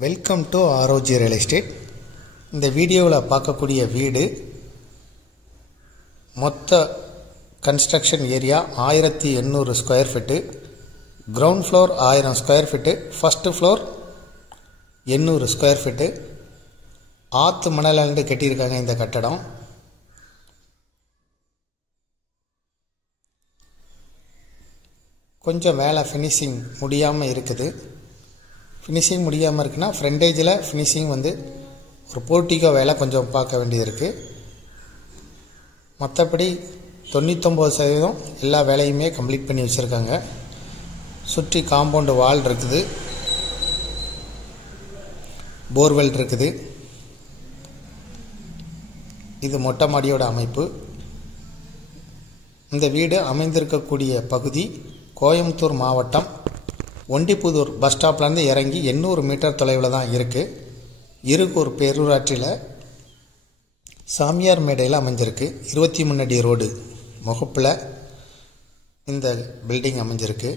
Welcome to ஆரோஜி real estate. இந்த வீடியோவில் பார்க்கக்கூடிய வீடு மொத்த construction area 1800 square feet, ground floor 1000 square feet, first floor 800 square feet. ஆற்று மணலாண்டு கட்டியிருக்காங்க இந்த கட்டடம். கொஞ்சம் வேலை ஃபினிஷிங் முடியாமல் இருக்குது. ஃபினிஷிங் முடியாமல் இருக்குன்னா ஃப்ரண்டேஜில் ஃபினிஷிங் ஒரு போர்ட்டிகோ வேலை கொஞ்சம் பார்க்க வேண்டியது இருக்குது. மற்றபடி 99% எல்லா வேலையுமே கம்ப்ளீட் பண்ணி வச்சுருக்காங்க. சுற்றி காம்பவுண்டு வால் இருக்குது, போர்வெல் இருக்குது. இது மொட்டை மாடியோட அமைப்பு. இந்த வீடு அமைந்திருக்கக்கூடிய பகுதி கோயம்புத்தூர் மாவட்டம் ஒண்டிப்புதூர் பஸ் ஸ்டாப்லேருந்து இறங்கி 800 மீட்டர் தொலைவில் தான் இருக்குது. இருகூர் பேரூராட்சியில் சாமியார் மேடையில் அமைஞ்சிருக்கு. 23 அடி ரோடு முகப்பில் இந்த பில்டிங் அமைஞ்சிருக்கு.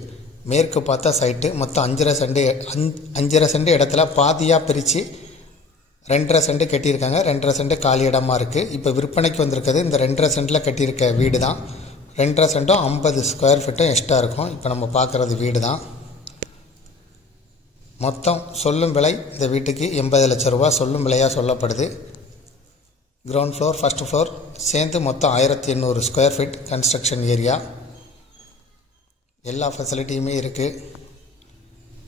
மேற்கு பார்த்தா சைட்டு மொத்தம் 5.5 சென்ட் இடத்துல பாதியாக பிரித்து 2.5 சென்ட் கட்டியிருக்காங்க. 2.5 சென்ட் காலி இடமா இருக்குது. இப்போ விற்பனைக்கு வந்திருக்கிறது இந்த 2.5 சென்ட்டில் கட்டியிருக்க வீடு தான். 2.5 சென்ட்டும் 50 ஸ்கொயர் ஃபீட்டும் எக்ஸ்ட்ரா இருக்கும். இப்போ நம்ம பார்க்குறது வீடு தான். மொத்தம் சொல்லும் விலை இந்த வீட்டுக்கு 80 லட்சம் ரூபா சொல்லும் விலையாக சொல்லப்படுது. கிரவுண்ட் ஃப்ளோர் ஃபஸ்ட்டு ஃப்ளோர் சேர்ந்து மொத்தம் 1800 ஸ்கொயர் ஃபீட் கன்ஸ்ட்ரக்ஷன் ஏரியா. எல்லா ஃபெசிலிட்டியுமே இருக்குது.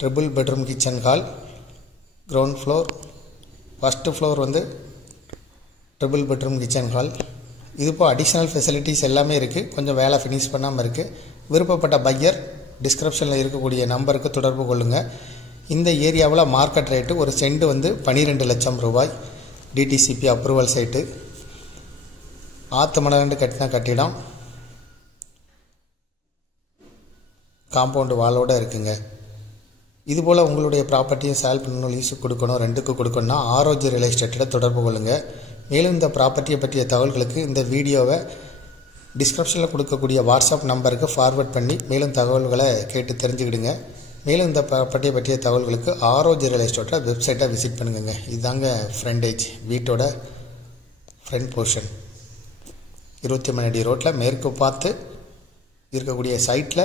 Triple bedroom kitchen hall. Ground floor first floor triple bedroom kitchen hall. இது இப்போ அடிஷ்னல் ஃபெசிலிட்டிஸ் எல்லாமே இருக்குது. கொஞ்சம் வேலை ஃபினிஷ் பண்ணாமல் இருக்குது. விருப்பப்பட்ட பையர் டிஸ்கிரிப்ஷனில் இருக்கக்கூடிய நம்பருக்கு தொடர்பு கொள்ளுங்கள். இந்த ஏரியாவில் மார்க்கெட் ரேட்டு ஒரு சென்ட் 12 லட்சம் ரூபாய். DTCP approval site. ஆற்று மணலாண்டு கட்டின கட்டிடம். காம்பவுண்டு வாலோடு இருக்குங்க. இதுபோல் உங்களுடைய ப்ராப்பர்ட்டியும் சேல் பண்ணணும், லீஸுக்கு கொடுக்கணும், ரெண்டுக்கு கொடுக்கணும்னா ஆரோஜி ரியல் எஸ்டேட்டில் தொடர்பு கொள்ளுங்கள். மேலும் இந்த ப்ராப்பர்ட்டியை பற்றிய தகவல்களுக்கு இந்த வீடியோவை டிஸ்கிரிப்ஷனில் கொடுக்கக்கூடிய வாட்ஸ்அப் நம்பருக்கு ஃபார்வர்ட் பண்ணி மேலும் தகவல்களை கேட்டு தெரிஞ்சுக்கிடுங்க. மேலும் இந்த ப்ராப்பர்ட்டியை பற்றிய தகவல்களுக்கு ஆரோஜி ரியல் எஸ்டேட்டில் வெப்சைட்டை விசிட் பண்ணுங்க. இதுதாங்க ஃப்ரண்டேஜ், வீட்டோட ஃப்ரண்ட் போர்ஷன். 23 அடி ரோட்டில் மேற்கு பார்த்து இருக்கக்கூடிய சைட்டில்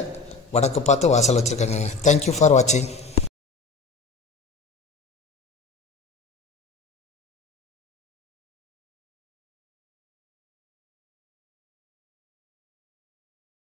வடக்கு பார்த்து வாசல் வச்சுருக்காங்க. தேங்க்யூ ஃபார் வாட்சிங்.